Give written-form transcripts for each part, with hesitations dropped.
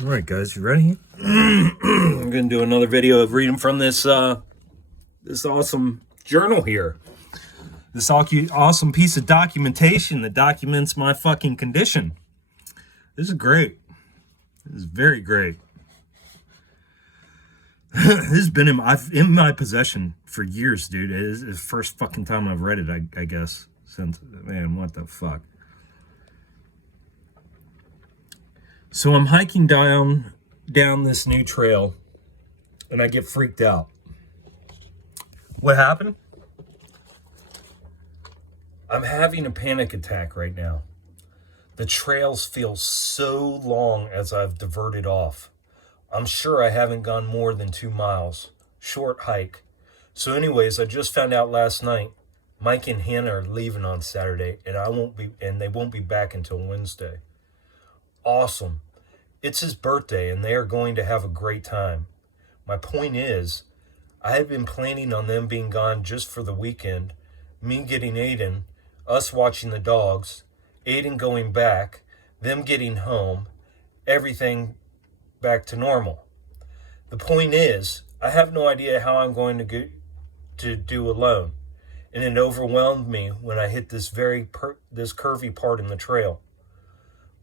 All right, guys, you ready? I'm gonna do another video of reading from this awesome journal here. This awesome piece of documentation that documents my fucking condition. This is great. This is very great. This has been in my possession for years, dude. It is the first fucking time I've read it, I guess. Since, man, what the fuck. So I'm hiking down this new trail, and I get freaked out. What happened? I'm having a panic attack right now. The trails feel so long as I've diverted off. I'm sure I haven't gone more than 2 miles. Short hike. So anyways, I just found out last night Mike and Hannah are leaving on Saturday, and they won't be back until Wednesday. Awesome. It's his birthday, and they are going to have a great time. My point is, I had been planning on them being gone just for the weekend, me getting Aiden, us watching the dogs, Aiden going back, them getting home, everything back to normal. The point is, I have no idea how I'm going to do alone, and it overwhelmed me when I hit this this curvy part in the trail.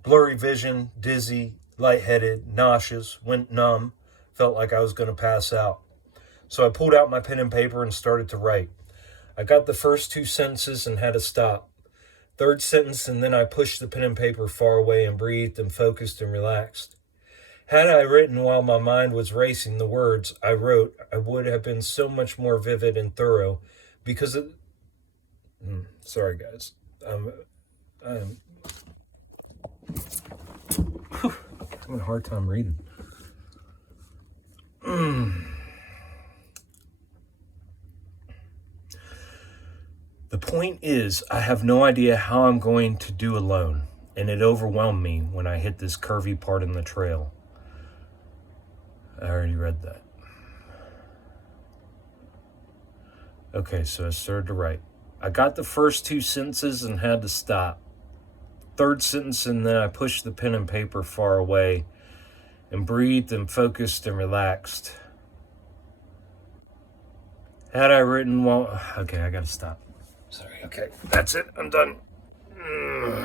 Blurry vision, dizzy, lightheaded, nauseous, went numb, felt like I was going to pass out. So I pulled out my pen and paper and started to write. I got the first 2 sentences and had to stop. Third sentence, and then I pushed the pen and paper far away and breathed and focused and relaxed. Had I written while my mind was racing the words I wrote, I would have been so much more vivid and thorough because it... Sorry, guys. I'm having a hard time reading. The point is, I have no idea how I'm going to do alone, and it overwhelmed me when I hit this curvy part in the trail. I already read that. Okay, so I started to write. I got the first 2 sentences and had to stop. Third sentence, and then I pushed the pen and paper far away and breathed and focused and relaxed. Had I written while... Okay, I gotta stop. Sorry, okay. That's it. I'm done.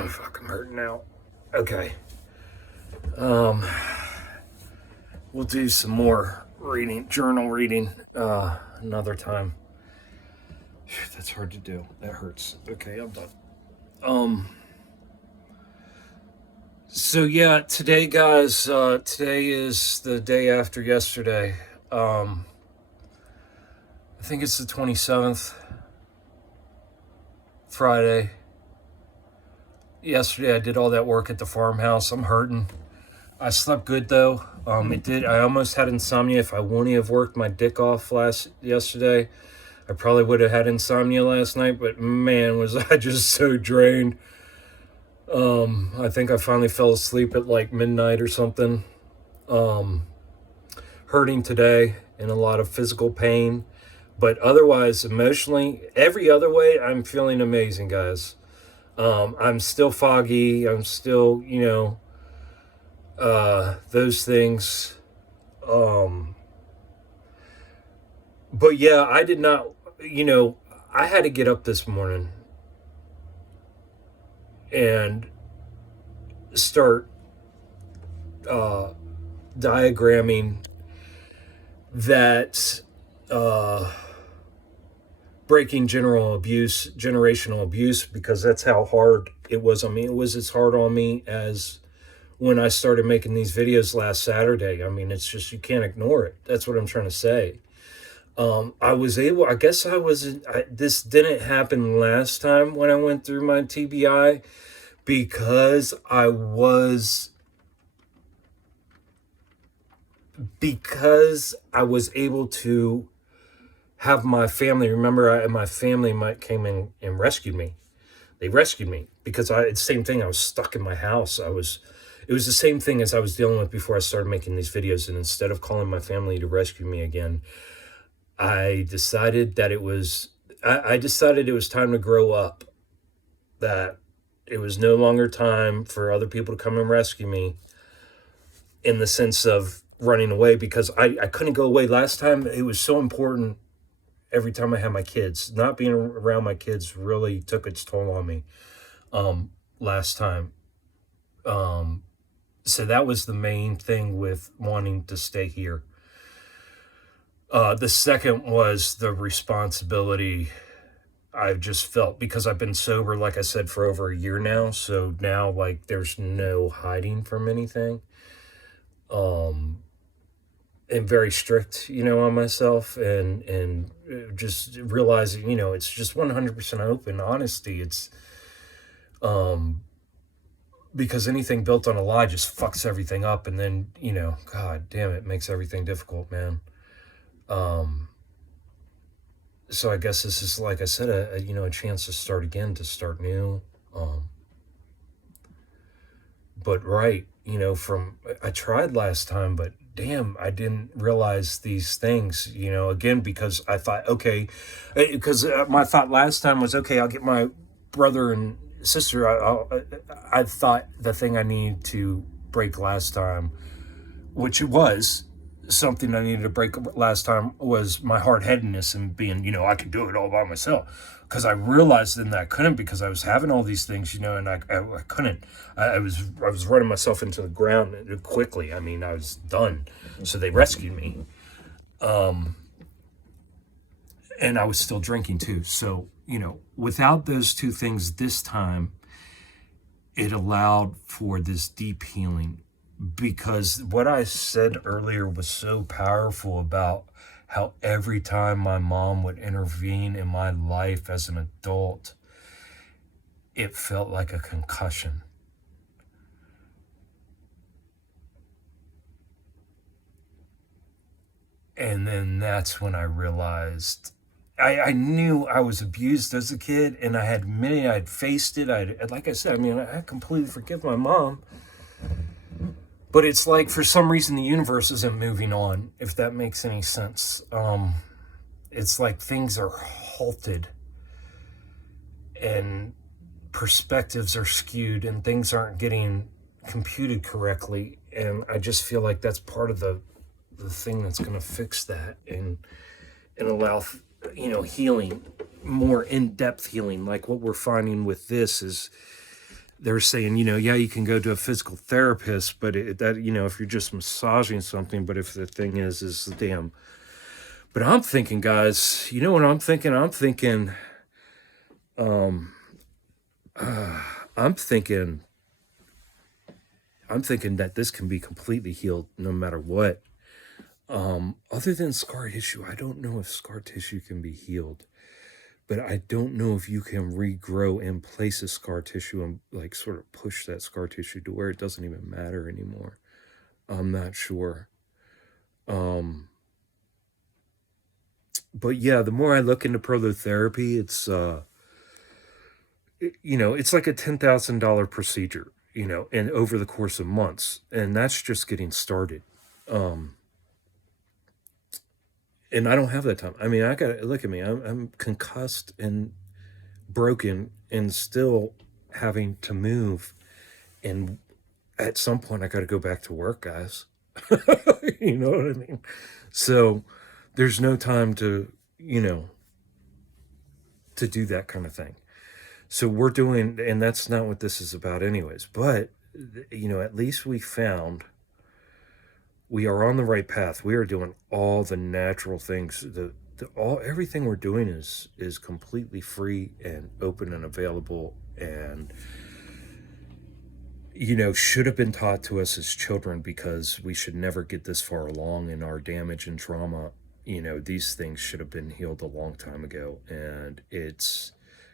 Fuck, I'm hurting now. Okay. We'll do some more journal reading, another time. That's hard to do. That hurts. Okay, I'm done. So yeah, today, guys, today is the day after yesterday. I think it's the 27th, Friday. Yesterday I did all that work at the farmhouse. I'm hurting. I slept good though. I almost had insomnia. If I wouldn't have worked my dick off yesterday, I probably would have had insomnia last night, but man, was I just so drained. I think I finally fell asleep at like midnight or something. Hurting today and a lot of physical pain, but otherwise emotionally, every other way, I'm feeling amazing, guys. I'm still foggy. I'm still, those things. But yeah, I did not, I had to get up this morning and start diagramming that breaking generational abuse, because that's how hard it was on me. It was as hard on me as when I started making these videos last Saturday. I mean, it's just, you can't ignore it. That's what I'm trying to say. This didn't happen last time when I went through my TBI, because I was able to have my family. Remember, my family came in and rescued me. They rescued me because it's the same thing. I was stuck in my house. It was the same thing as I was dealing with before I started making these videos. And instead of calling my family to rescue me again, I decided that it was time to grow up. That it was no longer time for other people to come and rescue me. in the sense of running away, because I couldn't go away. Last time, it was so important. Every time I had my kids, not being around my kids really took its toll on me last time. So that was the main thing with wanting to stay here. The second was the responsibility I've just felt, because I've been sober, like I said, for over a year now. So now, like, there's no hiding from anything. And very strict, on myself, and just realizing, it's just 100% open honesty. It's because anything built on a lie just fucks everything up, and then, God damn, it makes everything difficult, man. So I guess this is, like I said, a chance to start again, to start new. But right, I tried last time, but damn, I didn't realize these things, again, because I thought, okay, because my thought last time was, okay, I'll get my brother and sister. I thought the thing I needed to break last time, which it was something I needed to break last time, was my hard-headedness and being, I could do it all by myself. Because I realized then that I couldn't, because I was having all these things, and I couldn't. I was running myself into the ground quickly. I mean, I was done. So they rescued me. And I was still drinking too. So, without those two things this time, it allowed for this deep healing. Because what I said earlier was so powerful about how every time my mom would intervene in my life as an adult, it felt like a concussion. And then that's when I realized, I knew I was abused as a kid, and I had admitted I'd faced it. Like I said, I completely forgive my mom. But it's like, for some reason, the universe isn't moving on, if that makes any sense. It's like things are halted, and perspectives are skewed, and things aren't getting computed correctly. And I just feel like that's part of the thing that's going to fix that, and allow, healing, more in-depth healing. Like what we're finding with this is, they're saying, yeah, you can go to a physical therapist, but if you're just massaging something, but if the thing is damn. But I'm thinking, guys, you know what I'm thinking? I'm thinking that this can be completely healed no matter what. Other than scar tissue, I don't know if scar tissue can be healed. But I don't know if you can regrow and place a scar tissue and like sort of push that scar tissue to where it doesn't even matter anymore. I'm not sure. But yeah, the more I look into prolotherapy, it's it's like a $10,000 procedure, and over the course of months, and that's just getting started. And I don't have that time. I gotta look at me. I'm concussed and broken, and still having to move. And at some point, I got to go back to work, guys. You know what I mean? So there's no time to, to do that kind of thing. So we're doing, and that's not what this is about, anyways. But at least we are on the right path. We are doing all the natural things. Everything we're doing is completely free and open and available, and should have been taught to us as children, because we should never get this far along in our damage and trauma. These things should have been healed a long time ago, and it's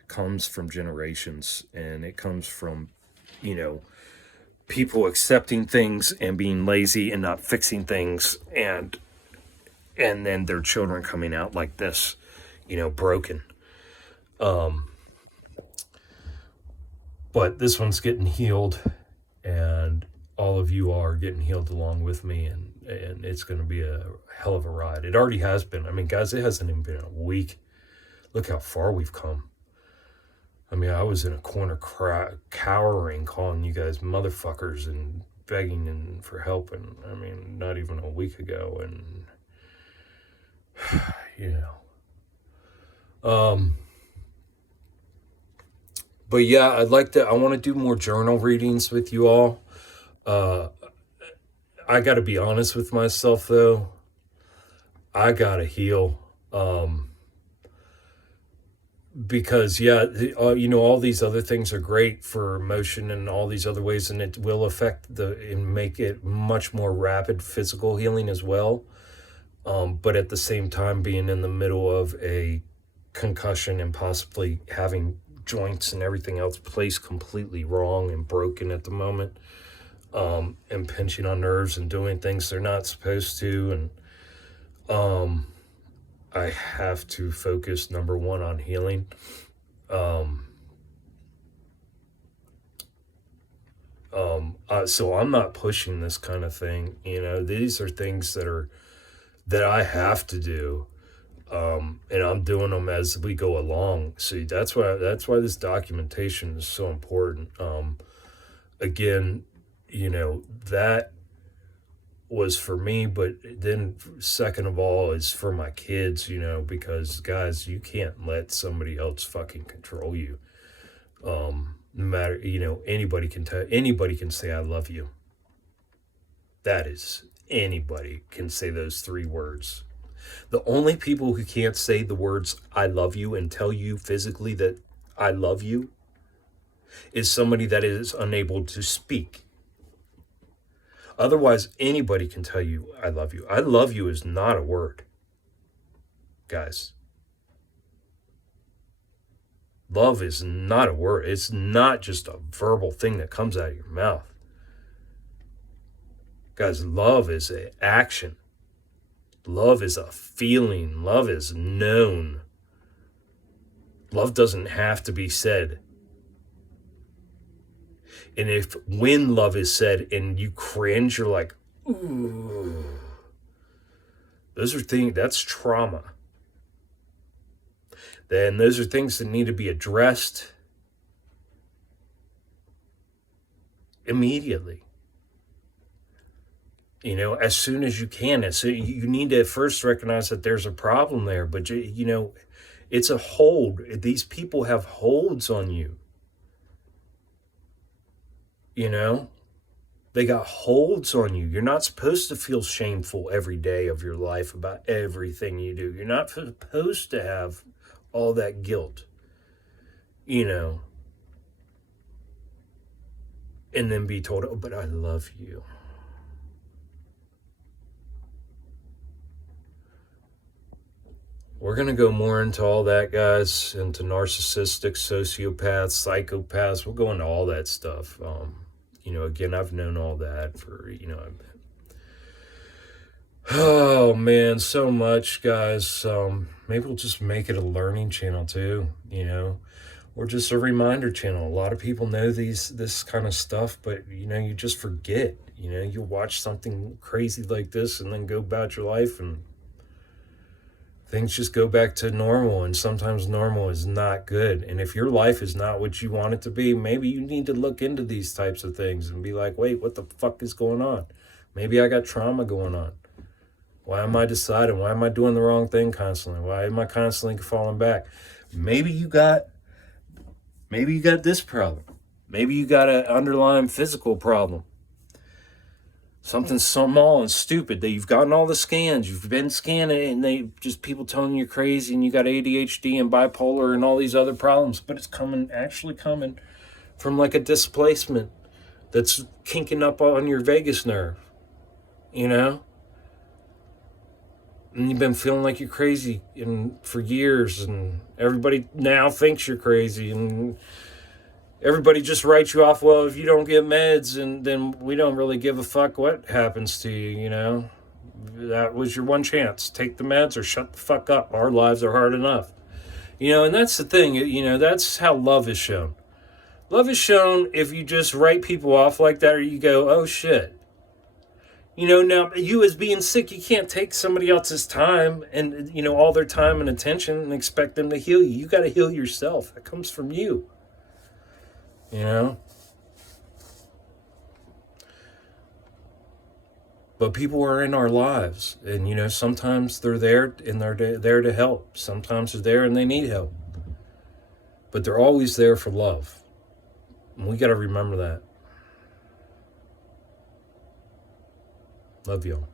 comes from generations, and it comes from people accepting things and being lazy and not fixing things, and then their children coming out like this, broken. But this one's getting healed, and all of you are getting healed along with me, and it's going to be a hell of a ride. It already has been. Guys, it hasn't even been a week. Look how far we've come. I was in a corner cowering, calling you guys motherfuckers and begging and for help, and I mean, not even a week ago, and you know, but yeah, I want to do more journal readings with you all. I got to be honest with myself though. I got to heal. Because all these other things are great for emotion and all these other ways, and it will affect and make it much more rapid physical healing as well. But at the same time, being in the middle of a concussion and possibly having joints and everything else placed completely wrong and broken at the moment, and pinching on nerves and doing things they're not supposed to, and I have to focus, number one, on healing. So I'm not pushing this kind of thing. These are things that I have to do. And I'm doing them as we go along. See, that's why this documentation is so important. Again, that was for me, but then second of all is for my kids, because guys, you can't let somebody else fucking control you. No matter, anybody can say I love you. That is, anybody can say those 3 words. The only people who can't say the words I love you and tell you physically that I love you is somebody that is unable to speak. Otherwise, anybody can tell you, I love you. I love you is not a word, guys. Love is not a word. It's not just a verbal thing that comes out of your mouth. Guys, love is an action. Love is a feeling. Love is known. Love doesn't have to be said. And when love is said and you cringe, you're like, ooh. Those are things, that's trauma. Then those are things that need to be addressed immediately. As soon as you can. So you need to first recognize that there's a problem there. But, it's a hold. These people have holds on you. They got holds on you. You're not supposed to feel shameful every day of your life about everything you do. You're not supposed to have all that guilt, and then be told, oh, but I love you. We're going to go more into all that, guys, into narcissistic, sociopaths, psychopaths. We'll go into all that stuff. Again, I've known all that for, oh, man, so much, guys. Maybe we'll just make it a learning channel, too, or just a reminder channel. A lot of people know this kind of stuff, but, you just forget. You watch something crazy like this and then go about your life and things just go back to normal, and sometimes normal is not good. And if your life is not what you want it to be, maybe you need to look into these types of things and be like, wait, what the fuck is going on? Maybe I got trauma going on. Why am I deciding? Why am I doing the wrong thing constantly? Why am I constantly falling back? Maybe you got this problem. Maybe you got an underlying physical problem. Something small and stupid that you've gotten all the scans, you've been scanning, and they just people telling you crazy, and you got ADHD and bipolar and all these other problems, but it's actually coming from like a displacement that's kinking up on your vagus nerve, and you've been feeling like you're crazy for years, and everybody now thinks you're crazy, and everybody just writes you off. Well, if you don't get meds, and then we don't really give a fuck what happens to you, That was your one chance. Take the meds or shut the fuck up. Our lives are hard enough. And that's the thing, that's how love is shown. Love is shown if you just write people off like that, or you go, oh shit. Now you as being sick, you can't take somebody else's time and, all their time and attention and expect them to heal you. You got to heal yourself. That comes from you. But people are in our lives, and sometimes they're there and they're there to help. Sometimes they're there and they need help. But they're always there for love. And we got to remember that. Love y'all.